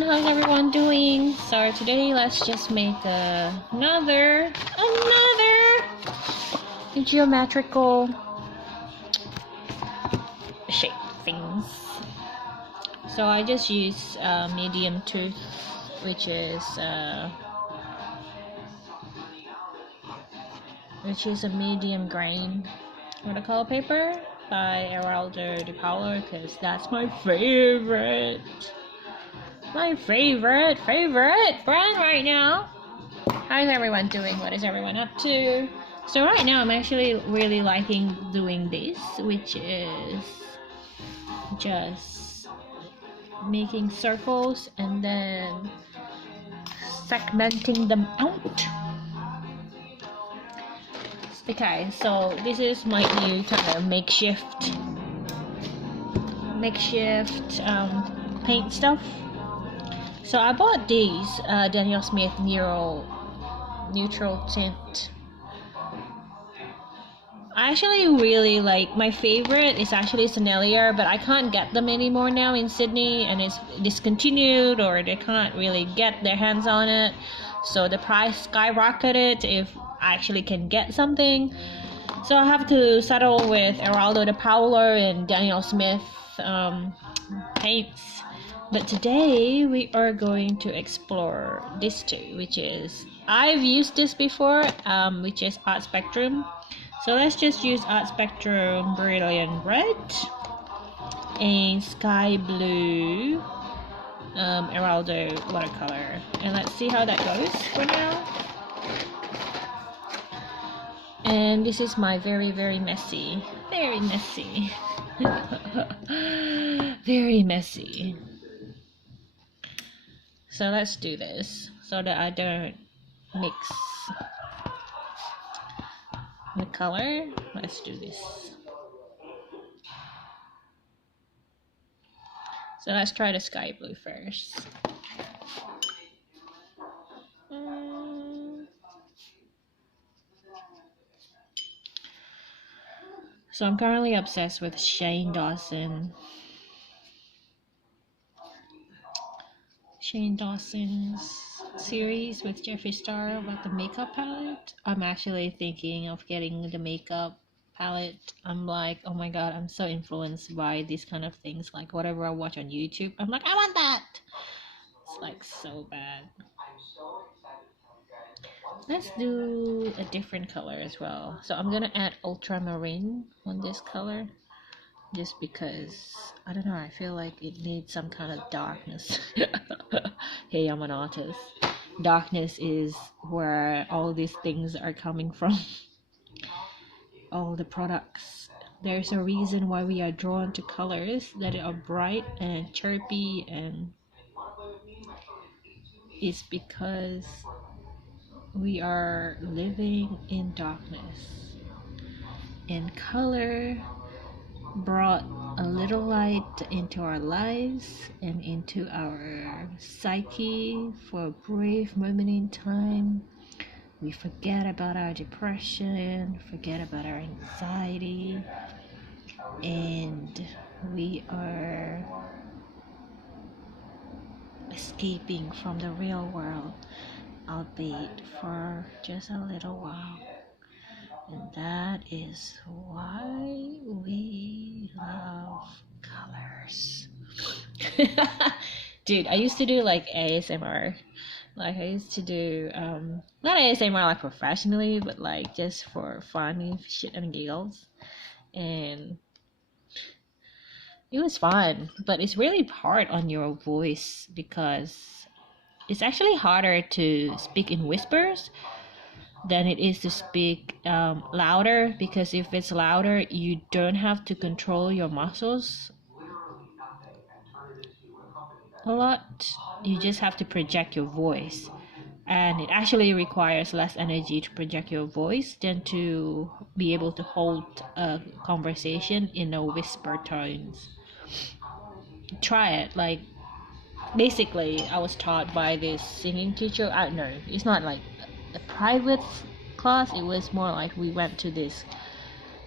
how's everyone doing? So today let's just make another geometrical shape things. So I just use medium tooth, which is a medium grain watercolor paper by Watercolor, because that's my favorite brand right now. How's everyone doing? What is everyone up to? So right now I'm actually really liking doing this, which is just making circles and then segmenting them out. Okay, so this is my new kind of makeshift paint stuff. So I bought these Daniel Smith neutral tint. I actually really like, my favorite is actually Sennelier, but I can't get them anymore now in Sydney, and it's discontinued, or they can't really get their hands on it, so the price skyrocketed if I actually can get something. So I have to settle with Watercolor and Daniel Smith paints. But today we are going to explore this too, which is, I've used this before, which is Art Spectrum. So let's just use Art Spectrum Brilliant Red and Sky Blue Heraldo Watercolor, and let's see how that goes for now. And this is my very messy very messy. So let's do this so that I don't mix the color. Let's do this. So let's try the sky blue first. So I'm currently obsessed with Shane Dawson's series with Jeffree Star about the makeup palette. I'm actually thinking of getting the makeup palette. I'm like, oh my god, I'm so influenced by these kind of things. Like whatever I watch on YouTube, I'm like, I want that. It's like so bad. Let's do a different color as well. So I'm gonna add ultramarine on this color, just because, I don't know, I feel like it needs some kind of darkness. Hey, I'm an artist. Darkness is where all these things are coming from. All the products. There's a reason why we are drawn to colors that are bright and chirpy, and it's because we are living in darkness, and color brought a little light into our lives and into our psyche for a brief moment in time. We forget about our depression, forget about our anxiety, and we are escaping from the real world, albeit for just a little while. And that is why we love colors. Dude, I used to do like ASMR. Like I used to do not ASMR like professionally, but like just for funny shit and giggles. And it was fun, but it's really hard on your voice, because it's actually harder to speak in whispers than it is to speak louder, because if it's louder, you don't have to control your muscles a lot. You just have to project your voice, and it actually requires less energy to project your voice than to be able to hold a conversation in a whisper tones. Try it. Like, basically I was taught by this singing teacher. I don't know, it's not like a private class, it was more like we went to this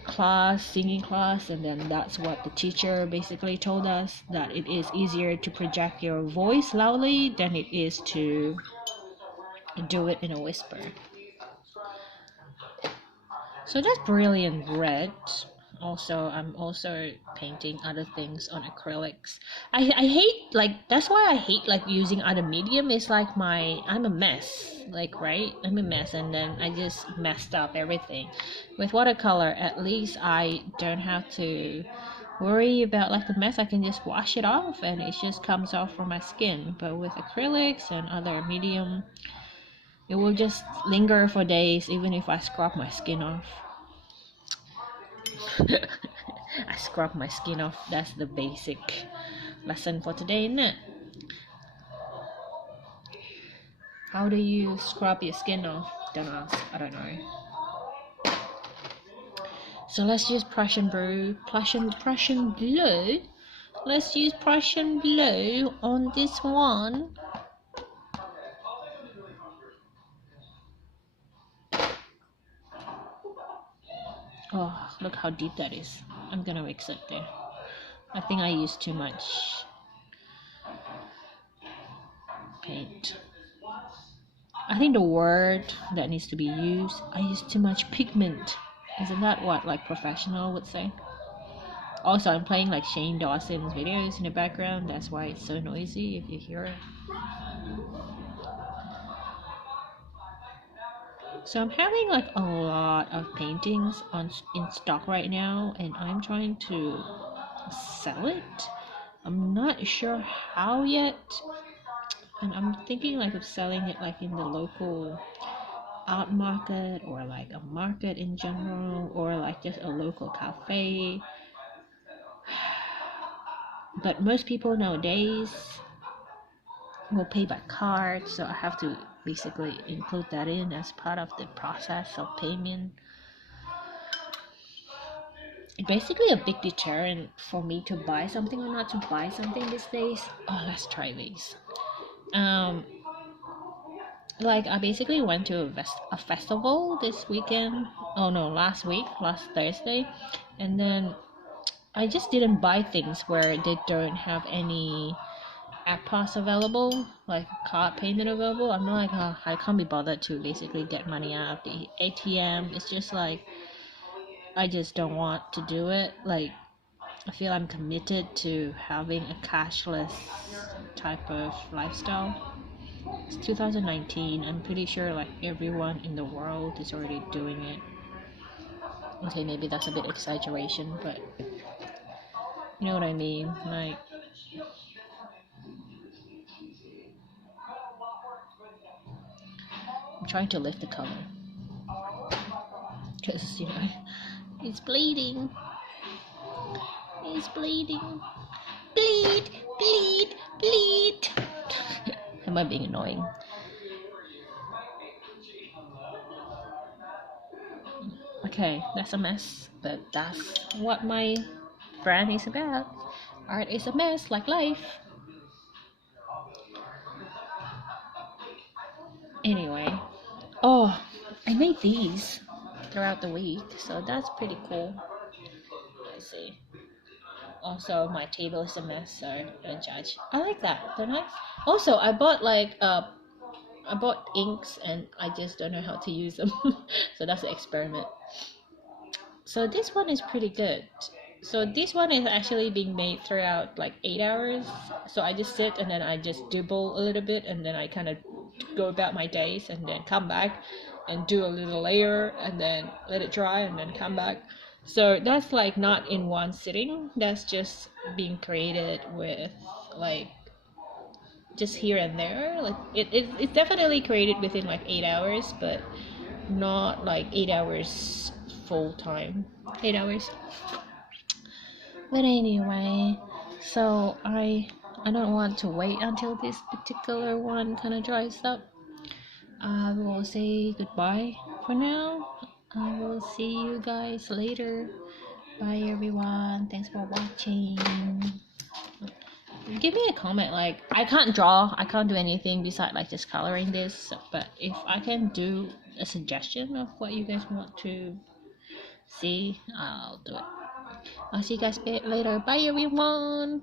class, singing class, and then that's what the teacher basically told us, that it is easier to project your voice loudly than it is to do it in a whisper. So that's brilliant red. Also, I'm also painting other things on acrylics. I hate, like, that's why I hate like using other medium. It's like I'm a mess, like, right? I'm a mess, and then I just messed up everything. With watercolor, at least I don't have to worry about like the mess. I can just wash it off and it just comes off from my skin. But with acrylics and other medium, it will just linger for days even if I scrub my skin off. I scrub my skin off. That's the basic lesson for today, isn't it? How do you scrub your skin off? Don't ask. I don't know. So let's use Prussian blue. Prussian blue. Let's use Prussian blue on this one. Oh, look how deep that is. I'm gonna mix it there. I think I used too much paint. I think the word that needs to be used, I use too much pigment. Isn't that what like professional would say? Also, I'm playing like Shane Dawson's videos in the background. That's why it's so noisy if you hear it. So I'm having like a lot of paintings in stock right now, and I'm trying to sell it. I'm not sure how yet, and I'm thinking like of selling it like in the local art market, or like a market in general, or like just a local cafe. But most people nowadays will pay by card, so I have to basically include that in as part of the process of payment. It's basically a big deterrent for me to buy something or not to buy something these days. Oh, let's try these. Like I basically went to a festival this weekend. Oh no, last Thursday, and then I just didn't buy things where they don't have any AppPass available, like card payment available. I'm not like, oh, I can't be bothered to basically get money out of the ATM. It's just like I just don't want to do it. Like I feel I'm committed to having a cashless type of lifestyle. It's 2019. I'm pretty sure like everyone in the world is already doing it. Okay, maybe that's a bit exaggeration, but you know what I mean. Like I'm trying to lift the color because you know it's bleeding. It's bleeding. Bleed, bleed, bleed. Am I being annoying? Okay, that's a mess, but that's what my brand is about. Art is a mess, like life. Anyway, oh, I made these throughout the week, so that's pretty cool. Let's see. Also, my table is a mess, so don't judge. I like that, don't I? Also, I bought inks and I just don't know how to use them. So that's an experiment. So this one is pretty good. So this one is actually being made throughout like 8 hours. So I just sit and then I just dibble a little bit and then I kind of go about my days and then come back and do a little layer and then let it dry and then come back. So that's like not in one sitting. That's just being created with like just here and there. Like it's definitely created within like 8 hours, but not like 8 hours full time. 8 hours. But anyway, so I don't want to wait until this particular one kind of dries up. I will say goodbye for now. I will see you guys later. Bye everyone. Thanks for watching. Give me a comment. Like I can't draw, I can't do anything besides like just coloring this, but if I can do a suggestion of what you guys want to See, I'll do it. I'll see you guys later. Bye, everyone.